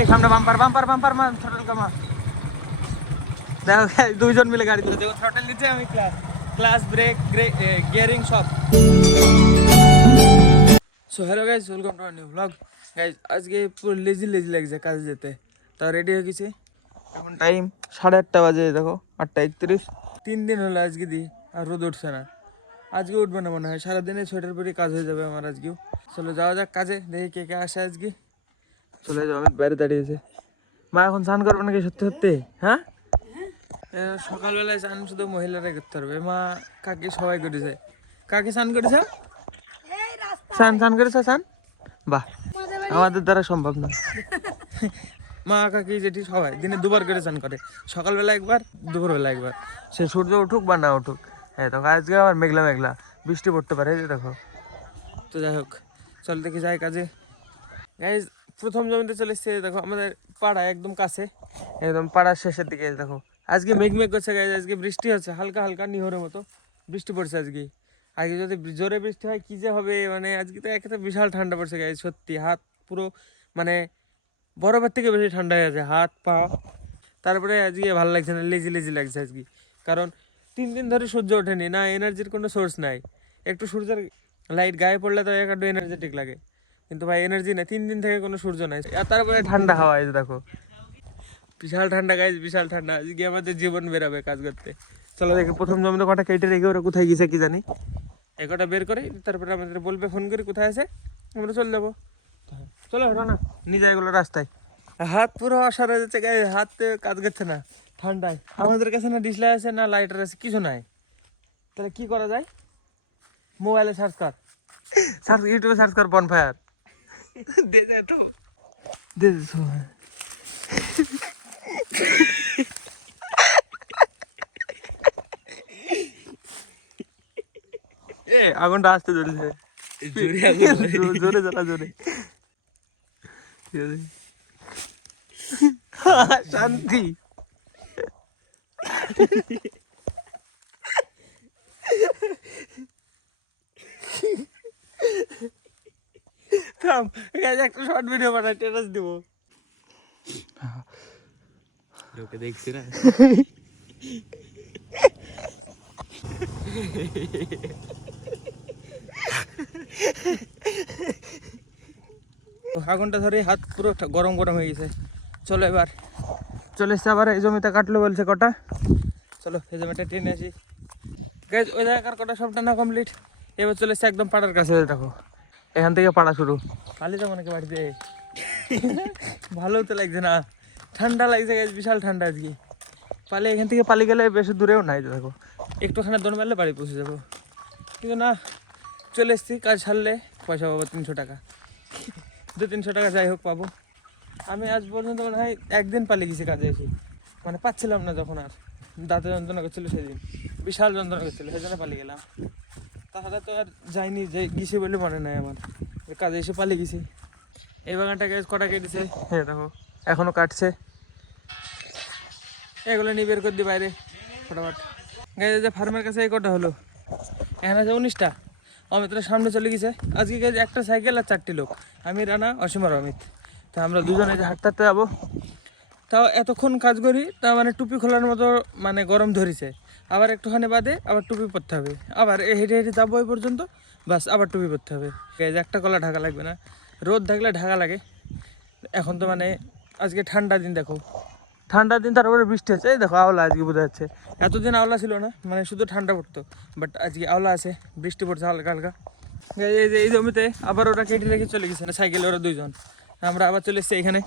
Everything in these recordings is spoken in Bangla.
এই সামনে বাম্পার বাম্পার বাম্পার মান থ্রটল কামা। দেখো দুইজন মিলে গাড়ি ধরে দেখো, থ্রটল নিচে আমি ক্লাস ক্লাস ব্রেক গিয়ারিং সব। So hello guys, welcome to our new blog. Guys আজকে পুরো লেজি লেজি লাগছে কাজে যেতে, তা রেডি হয়ে গেছি। এখন টাইম 8:30 বাজে, দেখো 8:31। 3 দিন হলো আজকে দিই আর রোদ উঠছে না। আজকে উঠবে না মনে হয়, সারাদিনে সোয়েটার পরে কাজ হয়ে যাবে আমার আজকেও। চলো যাওয়া যাক কাজে, দেখি কে কে আসে আজকে। চলে যাও, আমি বাইরে দাঁড়িয়েছে। মা এখন স্নান করবে নাকি সত্যি সত্যি? হ্যাঁ, সকালবেলায় স্নান শুধু মহিলারাই করতে পারবে। মা কাকি সবাই করেছে। কাকি স্নান করেছে, স্নান করেছে স্নান। বাহ, আমাদের দ্বারা সম্ভব না। মা কাকি যেটি সবাই দিনে দুবার করে স্নান করে, সকালবেলা একবার, দুপুরবেলা একবার। সে সূর্য উঠুক বা না উঠুক। হ্যাঁ দেখো আজকে আবার মেঘলা মেঘলা, বৃষ্টি পড়তে পারে, এই যে দেখো। তো যাই হোক, চল দেখি যাই কাজে। গাইজ প্রথম জমিতে চলে এসছে, দেখো আমাদের পাড়া একদম কাছে, একদম পাড়ার শেষের দিকে। দেখো আজকে মেঘ মেঘ করছে গাইজ, আজকে বৃষ্টি হচ্ছে হালকা হালকা নিহরের মতো বৃষ্টি পড়ছে আজকে। আজকে যদি জোরে বৃষ্টি হয় কী যে হবে, মানে আজকে তো একটা বিশাল ঠান্ডা পড়ছে গাইজ, সত্যি হাত পুরো মানে বরফের থেকে বেশি ঠান্ডা হয়ে আছে হাত পা। তারপরে আজকে ভালো লাগছে না, লেজি লেজি লাগছে আজকে, কারণ 3 দিন ধরে সূর্য ওঠেনি না, এনার্জির কোনো সোর্স নাই। একটু সূর্যের লাইট গায়ে পড়লে তো একটু এনার্জেটিক লাগে, কিন্তু ভাই এনার্জি নেই, 3 দিন থেকে কোনো সূর্য নাই। আর তারপরে ঠান্ডা হাওয়া, এই যে দেখো বিশাল ঠান্ডা গাইজ, বিশাল ঠান্ডা। আজকে আমাদের জীবন বেরাবে কাজ করতে। চলো দেখি প্রথম জমিতে কটা কেটে রেখে ওরা কোথায় গেছে কি জানি, এই কটা বের করে তারপরে আমাদের বলবে, ফোন করি কোথায় আছে, আমরা চলে যাবো। চলো ওঠো না, নিয়ে যায় এগুলো রাস্তায়। হাত পুরো অসার হয়ে যাচ্ছে গায়ে, হাতে কাজ করছে না ঠান্ডায়। আমাদের কাছে না ডিসলাইট আছে না লাইটার আছে, কিছু নাই। তাহলে কি করা যায়? মোবাইলে সার্চ কর, ইউটিউবে সার্চ কর বনফায়ার। দে দে তো, দে দে তো। এ আগুনটা আসতে ধরেছে, জোরে জ্বালা, জোরে। শান্তি। থাম, একটা শর্ট ভিডিও বানাই, স্ট্যাটাস দিব। লোকে দেখছি না। আগুনটা ধরে হাত পুরো গরম গরম হয়ে গেছে। চলো এবার চলে এসছে, আবার এই জমিতে কাটলো বলছে কটা। চলো এই জমিটা টেনে আসি গাইজ, ওই জায়গার কটা সব টানা কমপ্লিট। এবার চলে এসছে একদম পাড়ার কাছে, দেখো এখান থেকে পাড়া শুরু। পালিয়ে যাবো নাকি বাড়িতে? ভালো তো লাগছে না, ঠান্ডা লাগছে গাইজ, বিশাল ঠান্ডা আজকে। পালিয়ে এখান থেকে পালিয়ে গেলে বেশি দূরেও নাই, দেখো একটুখানে দৌড় মারলে বাড়ি পৌঁছে যাবো। কিন্তু না, চলে এসছি, কাজ ছাড়লে পয়সা পাবো 300 টাকা, 200-300 টাকা যাই হোক পাবো। আমি আজ পর্যন্ত মনে হয় একদিন পালিয়ে গেছি কাজে এসে, মানে পাচ্ছিলাম না যখন, আর দাঁতে যন্ত্রণা করছিলো সেদিন, বিশাল যন্ত্রণা করছিলো, সেই জন্য পালিয়ে গেলাম। তাছাড়া তো আর যাইনি, যে গেছি বলে মনে নাই আমার, কাজে এসে পালিয়ে গেছি। এই বাগানটা গাছ কটা কেটেছে, হ্যাঁ দেখো এখনও কাটছে। এগুলো নিয়ে বের করে দিই বাইরে ফটাফট। গাছ যে ফার্মের কাছে এই কটা হলো, এখানে আছে 19টা। অমিতরা সামনে চলে গেছে আজকে। গাছ একটা সাইকেল আর 4টি লোক, আমি, রানা, অসীম আর অমিত। তা আমরা দুজনে যে হাঁটতে হাঁটতে যাবো। তাও এতক্ষণ কাজ করি, তা মানে টুপি খোলার মতো মানে গরম ধরেছে। আবার একটুখানি বাদে আবার টুপি পরতে হবে, আবার হেঁটে হেঁটে যাবো ওই পর্যন্ত, বাস আবার টুপি পরতে হবে। একটা কলা ঢাকা লাগবে না, রোদ থাকলে ঢাকা লাগে। এখন তো মানে আজকে ঠান্ডা দিন, দেখো ঠান্ডার দিন, তারপরে বৃষ্টি হচ্ছে। এই দেখো আওলা আজকে বোঝা যাচ্ছে, এতদিন আওলা ছিল না, মানে শুধু ঠান্ডা পড়তো, বাট আজকে আওলা আছে, বৃষ্টি পড়ছে হালকা হালকা। এই যে এই জমিতে আবার ওরা কেটে রেখে চলে গেছে সাইকেলে, ওরা দুইজন। আমরা আবার চলে এসছি এখানে,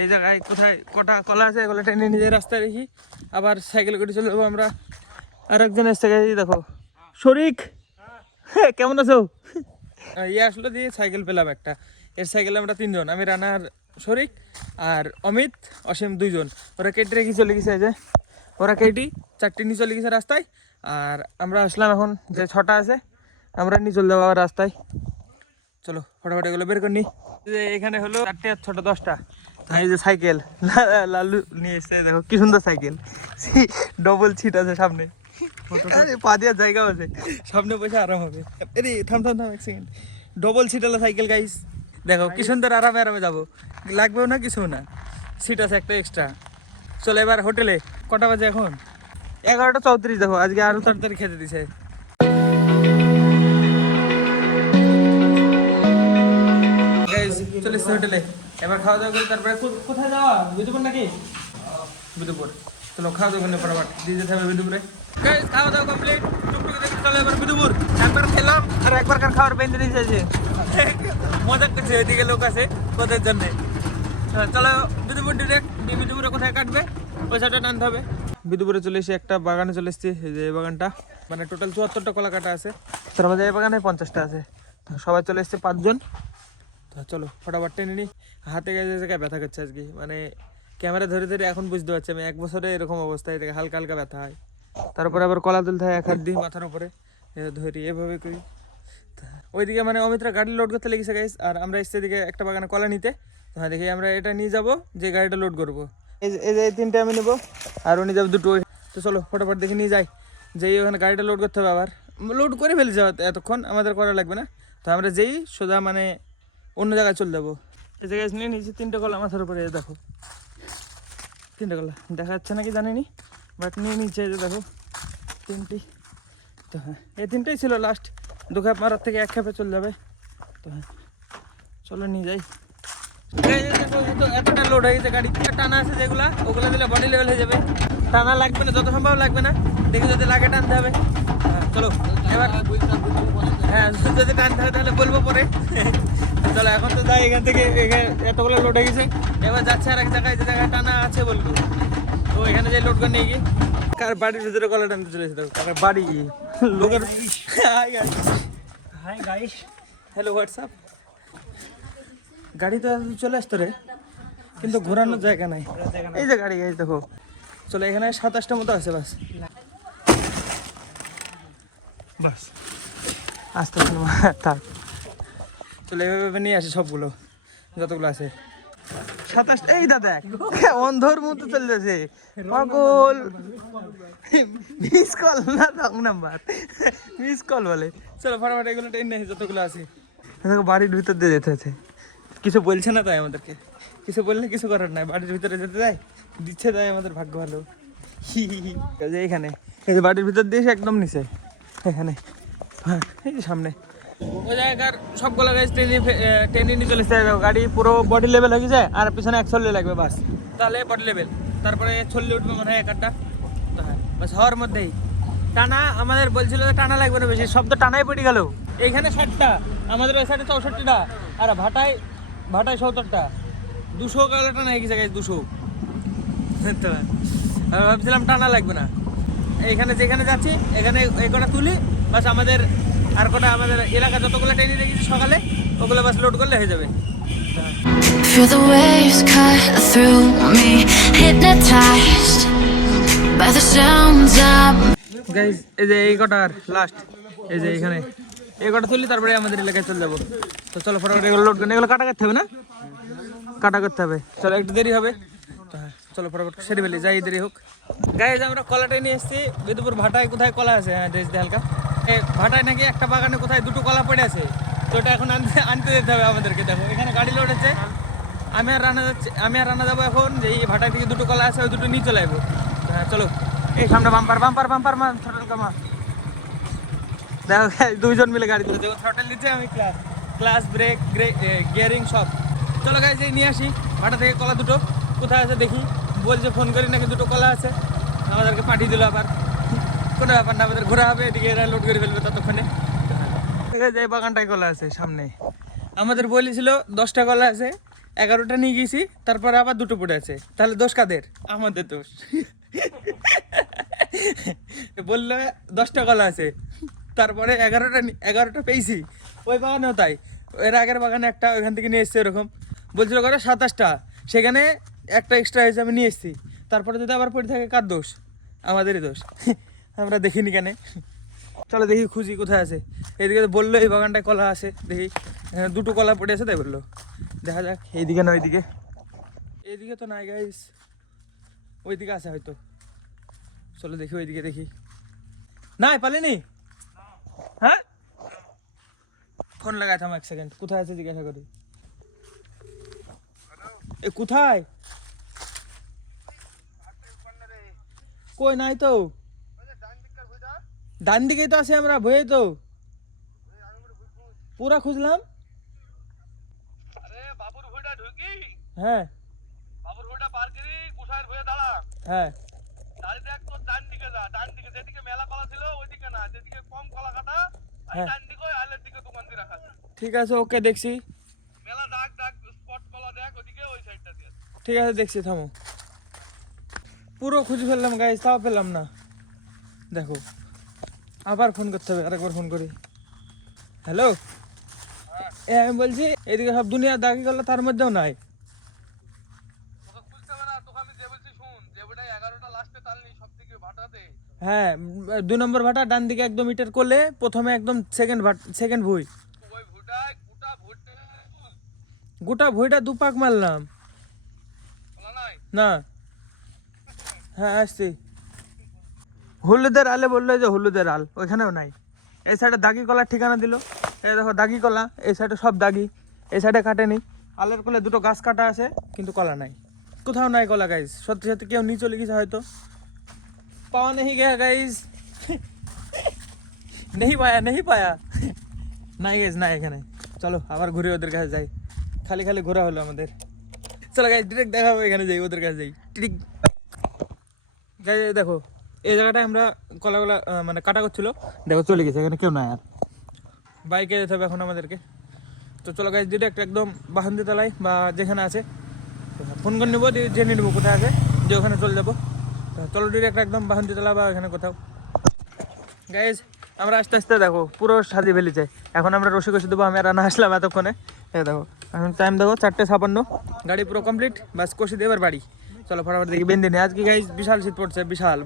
এই জায়গায় কোথায় কটা কলা আছে, এগুলো টেনে নিজের রাস্তায় রেখি আবার সাইকেল করে চলে যাবো আমরা। আর একজন এসছে, দেখো শরিক, কেমন আছো? ইয়ে আসলো দিয়ে সাইকেল পেলাম একটা, এর সাইকেলে আমরা 3 জন, আমি, রানা আর শরিক আর অমিত, অসীম 2 জন। ওরা কেটে রেখে চলে গেছে, যে ওরা কেটি 4টি নিয়ে চলে গেছে রাস্তায়। আর আমরা আসলাম এখন, যে 6টা আছে আমরা নিয়ে চলে যাবো আবার রাস্তায়। চলো ফটাফট এগুলো বের করে নি। যে এখানে হলো 4টে আর 6টা 10টা। এই যে সাইকেল লালু নিয়ে এসছে, দেখো কি সুন্দর সাইকেল, ডবল সিট আছে সামনে, পা দেওয়ার জায়গাও আছে, সামনে বসে আরাম হবে। আরে থাম থাম থাম, 1 সেকেন্ড। ডবল সিট আলা সাইকেল গাইস, দেখো কি সুন্দর আরামে আরামে যাবো, লাগবেও না কিছু না। সিট আছে একটা এক্সট্রা। চলো এবার হোটেলে। কটা বাজে এখন? 11:34। দেখো আজকে আরো তাড়াতাড়ি খেতে দিছে। গাইস চলে এসেছি হোটেলে। এবার খাওয়া দাওয়া করে তারপরে কোথায় যাওয়া? বিদুপুর নাকি? বিদুপুর। চলো খাওয়া দাওয়া করে ফটাফট দিয়ে যেতে হবে বিদুপুরে। গাইস খাওয়া দাওয়া কমপ্লিট। টুকটুক দেখে চলো এবার বিদুপুর। একবার খেলাম আর একবার খাওয়ার বেঁধে দিয়েছে। মজা করছে, এদিকে লোক আছে কোথায় জন্য। চলো বিদুপুর ডিরেক্ট। বিদুপুরে কোথায় কাটবে পয়সাটা টানতে হবে। বিদুপুরে চলে এসে একটা বাগানে চলে এসেছি। এই যে এই বাগানটা, মানে টোটাল 74টা কলা কাটা আছে, তার মধ্যে এই বাগানে 50টা আছে। সবাই চলে এসছে 5 জন। তো চলো ফটাফট টেনে নিই। হাতে গেছে জায়গায় ব্যথা করছে আজকে, মানে ক্যামেরা ধরে ধরে এখন বুঝতে পারছি আমি 1 বছরে এরকম অবস্থা, এটাকে হালকা হালকা ব্যথা হয়। তারপরে আবার কলা তুলতে হয় 1 হাত দিয়ে মাথার উপরে ধরি, এভাবে করি। ওইদিকে মানে অমিতরা গাড়ি লোড করতে লেগেছে গাইস, আর আমরা এসছি এদিকে একটা বাগানে কলা নিতে। হ্যাঁ দেখি আমরা এটা নিয়ে যাব, যে গাড়িটা লোড করবো। এই যে 3টে আমি নেবো, আর উনি যাবো 2টো। তো চলো ফটাফট দেখে নিয়ে যাই, যেই ওখানে গাড়িটা লোড করতে হবে। আবার লোড করে ফেলেছে এতক্ষণ, আমাদের করা লাগবে না। তো আমরা যেই সোজা মানে অন্য জায়গায় চলে যাবো। এই জায়গায় নিয়ে নিয়েছি 3টে কলা মাথার উপরে। দেখো 3টে কলা দেখা যাচ্ছে নাকি জানিনি, বাট নিয়ে নিচ্ছে। এই যে দেখো 3টি। তো হ্যাঁ এই 3টেই ছিল লাস্ট। 2 খাপ মারার থেকে 1 খাপে চলে যাবে। তো হ্যাঁ চলো নিয়ে যাই। এতটা লোড হয়ে গেছে গাড়ি, টানা আছে যেগুলা, ওগুলো দিলে বডি লেভেল হয়ে যাবে। টানা লাগবে না, যত সম্ভব লাগবে না, দেখি যদি লাগে টানতে হবে। চলো এবার, হ্যাঁ যদি টানতে হয় তাহলে বলবো পরে। চলো এখন তো যাই এখান থেকে। এতগুলো লোড হয়ে গেছে, এবার যাচ্ছে আর এক জায়গায়, যে জায়গায় টানা আছে বলবো। তো এখানে যে লোড করে নিয়ে গিয়ে কার বাড়ির ভিতরে কলা টানতে চলে এসে, কার বাড়ি লোকের। Hi guys, hello WhatsApp. গাড়ি তো চলে আসতো রে, কিন্তু ঘোরানোর জায়গা নাই। এই যে গাড়ি, এই দেখো চলো এখানে 27টা মতো আছে বাস। বাস আস্তে আস্তে থাক। চলো এভাবে নিয়ে আসি সবগুলো, যতগুলো আছে 27টা। এই দাদা অন্ধর মতো চলে যাচ্ছে পাগল। মিস কল না, রং নাম্বার, মিস কল বলে। চলো ফটাফট এগুলো টেনে আসি যতগুলো আছে। দেখো বাড়ির ভিতর দিয়ে যেতে আছে, কিছু বলছে না তাই আমাদেরকে। কিছু বললে কিছু করার নাই, বাড়ির ভিতরে যেতে দেয়, দিচ্ছে তাই আমাদের ভাগ্য ভালো। এইখানে এই যে বাড়ির ভিতর দিয়ে একদম নিচে এখানে, হ্যাঁ এই যে সামনে ওই জায়গার সবগুলো গাছ টেনে নিয়ে চলে এসে গাড়ি পুরো বডি লেভেল হয়ে গেছে। আর পিছনে 140 লাগবে বাস, তাহলে বডি লেভেল। তারপরে 40 উঠবে মনে হয় 1 তো হ্যাঁ বাস হওয়ার মধ্যেই। টানা আমাদের বলছিল যে টানা লাগবে না বেশি, সব তো টানাই পড়ে গেল। এইখানে 60টা, আমাদের ওই সাইডে 64টা, আর ভাটায় 70টা। 200 কালো টানা হয়ে গেছে গাছ, 200। তো ভাবছিলাম টানা লাগবে না। এইখানে যেখানে যাচ্ছি এখানে এই কটা তুলি বাস, আমাদের আর কটা আমাদের এলাকা যতগুলো ট্রেনে রেখেছি সকালে, ওগুলো বাস লোড করলে হয়ে যাবে। Feel the waves cut through me, hypnotized by the sounds of. Guys এই যে এই কটার লাস্ট, এই যে এখানে এই কটা তুলি, তারপরে আমাদের এলাকায় চলে যাবো। তো চলো ফটাফট এগুলো লোড করে, এগুলো কাটা করতে হবে না, কাটা করতে হবে। চলো একটু দেরি হবে, তো হ্যাঁ চলো ফটাফট সেরে ফেলি, যাই দেরি হোক। গাইস আমরা কলাটা নিয়ে এসেছি বিদুপুর ভাটায়। কোথায় কলা আছে? হ্যাঁ দেশ হালকা এই ভাটায় নাকি একটা বাগানে কোথায় 2টো কলা পড়ে আছে। তো এটা এখন আনতে যেতে হবে আমাদেরকে। দেখো এখানে গাড়ি লোড আছে, আমি আর রান্না যাবো এখন। যে এই ভাটায় থেকে 2টো কলা আছে, ওই 2টো নিয়ে চলে যাবো। হ্যাঁ চলো। এই সামনে বাম্পার বাম্পার বাম্পার মা থ্রটল কামা। দেখো 2 জন মিলে গাড়ি তুলেছে, ও থ্রটল দিচ্ছে, আমি ক্লাস ব্রেক গিয়ারিং সব। চলো গাইস এই নিয়ে আসি ভাটা থেকে কলা 2টো। কোথায় আছে দেখি, বলছে ফোন করি নাকি 2টো কলা আছে, আমাদেরকে পাঠিয়ে দিল আবার। কোনো ব্যাপার না, আমাদের ঘোরা হবে, এদিকে এরা লোড করে ফেলবে ততক্ষণে। এই বাগানটায় কলা আছে সামনে, আমাদের বলেছিল 10টা কলা আছে, 11টা নিয়ে গেছি, তারপরে আবার 2টো পড়ে আছে। তাহলে দোষ কাদের? আমাদের দোষ। বললো 10টা কলা আছে, তারপরে 11টা পেয়েছি। ওই বাগানেও তাই, এর আগের বাগানে একটা ওইখান থেকে নিয়ে এসছি এরকম। বলছিল করে 27টা, সেখানে একটা এক্সট্রা হয়েছে, আমি নিয়ে এসেছি। তারপরে যদি আবার পড়ে থাকে কার দোষ? আমাদেরই দোষ। আমরা দেখিনি কেন। চলো দেখি খুঁজি কোথায় আছে। এইদিকে বললো এই বাগানটায় কলা আছে, দেখি 2টো কলা পড়ে আছে তাই বললো। দেখা যাক এইদিকে না ওইদিকে। এইদিকে তো নাই গাইস, ওইদিকে আছে হয়তো। চলো দেখি ওইদিকে, দেখি নাই পালেনি। হ্যাঁ ফোন লাগাই থাম 1 সেকেন্ড, কোথায় আছে জিজ্ঞাসা করি। এ কোথায়? কই নাই তো, ডান দিকেই তো আছে, আমরা ভয়ে তো পুরা খুঁজলাম। হ্যাঁ হ্যাঁ হ্যাঁ ঠিক আছে, ওকে দেখছি। ঠিক আছে দেখছি, থামো। পুরো খুঁজে ফেললাম গাইজ, তাও পেলাম না। দেখো আবার ফোন করতে হবে, আরেকবার ফোন করি। হ্যালো, আমি বলছি এদিকে সব দুনিয়া দাগি করলো, তার মধ্যেও নাই। হ্যাঁ 2 নম্বর ভাটা ডান দিকে একদম ইটের কোলে, প্রথমে একদম সেকেন্ড ভুই। গোটা ভুইটা 2 পাক মারলাম না। হ্যাঁ আসছি। হলুদের আলে বললো যে হলুদের আল, ওইখানেও নাই। এই সাইডে দাগি কলার ঠিকানা দিল, এই দেখো দাগি কলা, এই সাইডে সব দাগি, এই সাইডে কাটেনি। আলের কোলে 2টো গাছ কাটা আছে, কিন্তু কলা নাই, কোথাও নাই কলা গাইজ। সত্যি সত্যি কেউ নিয়ে চলে গেছে হয়তো, পাওয়া নেই গেয়া গাইজ। নেই পায়া নাই গাইজ, নাই এখানে। চলো আবার ঘুরে ওদের কাছে যাই, খালি খালি ঘোরা হলো আমাদের। চলো গাইজ ডিরেক্ট দেখাবো, এখানে যাই, ওদের কাছে যাই ঠিক। গাইজ দেখো এই জায়গাটায় আমরা কলাগুলা মানে কাটা করছিল, দেখো চলে গেছে, এখানে কেউ নাই আর। বাইকে যেতে হবে এখন আমাদেরকে। তো চলো গাইজ ডিরেক্ট একদম বাহান্দি তলায় বা যেখানে আছে ফোন করে নেবো, জেনে নেবো কোথায় আছে, যে ওখানে চলে যাবো। চলো ডিরেক্ট একদম বাহান্দি তলা বা এখানে কোথাও। গাইজ আমরা আস্তে আস্তে দেখো পুরো সাজিয়ে ফেলেছে। এখন আমরা রসি কষি দেবো, আমি আর রান্না আসলাম এতক্ষণে। দেখো এখন টাইম দেখো 4:56, গাড়ি পুরো কমপ্লিট, বাস কষি দিয়ে এবার বাড়ি। চলো ফটাফট দেখি বেন্দিনে। আজকে গাইজ বিশাল শীত পড়ছে, বিশাল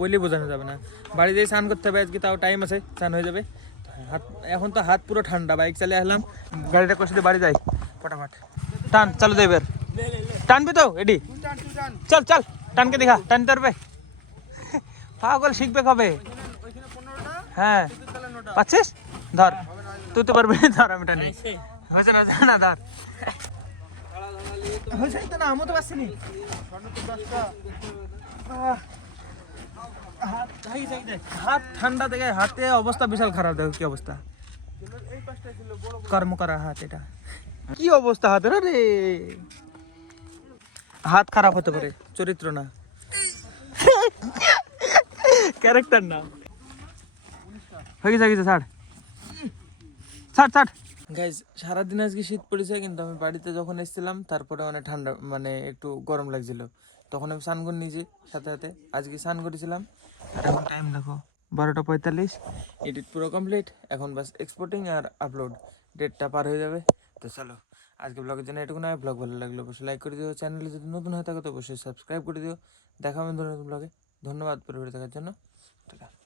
বলি বোঝানো যাবে না। বাড়িতে স্নান করতে হবে আজকে, তাও টাইম আছে, স্নান হয়ে যাবে। এখন তো হাত পুরো ঠান্ডা, বাইক চালিয়ে আসলাম, গাড়িটা কষি দিয়ে বাড়ি যাই ফটাফট। টান চালু দে এবার, টানবি তো এডি, চল চল টানকে দেখা, টানতে পারবে? পাগল শিখবে কবে? হ্যাঁ পাচ্ছিস, ধর তুই তো পারবি, ধর আমি টানি। হয়েছে না ধর, হয়েছে তো না, আমি তো পারছি নি। হাত ঠান্ডা থেকে হাতে অবস্থা বিশাল খারাপ, দেখো কি অবস্থা, কর্ম করা হাত, এটা কি অবস্থা হাতের রে। হাত খারাপ হতে পারে, চরিত্র না, ক্যারেক্টার না। হয়ে গেছে ছাড় ছাড় ছাড়। গাইজ সারাদিন আজকে শীত পড়েছে, কিন্তু আমি বাড়িতে যখন এসেছিলাম তারপরে মানে ঠান্ডা, মানে একটু গরম লাগছিল, তখন আমি স্নান করে নিয়েছি সাথে সাথে। আজকে স্নান করেছিলাম। আর এখন টাইম দেখো 12:45, এডিট পুরো কমপ্লিট, এখন বাস এক্সপোর্টিং আর আপলোড, ডেটটা পার হয়ে যাবে। তো চলো আজকে ব্লগের জন্য এটুকু নয়। ব্লগ ভালো লাগলো অবশ্যই লাইক করে দিও, চ্যানেলে যদি নতুন হয়ে থাকে তো অবশ্যই সাবস্ক্রাইব করে দিও। দেখা হবে নতুন ব্লগে। ধন্যবাদ পুরো ভিডিও দেখার জন্য। ঠিক আছে।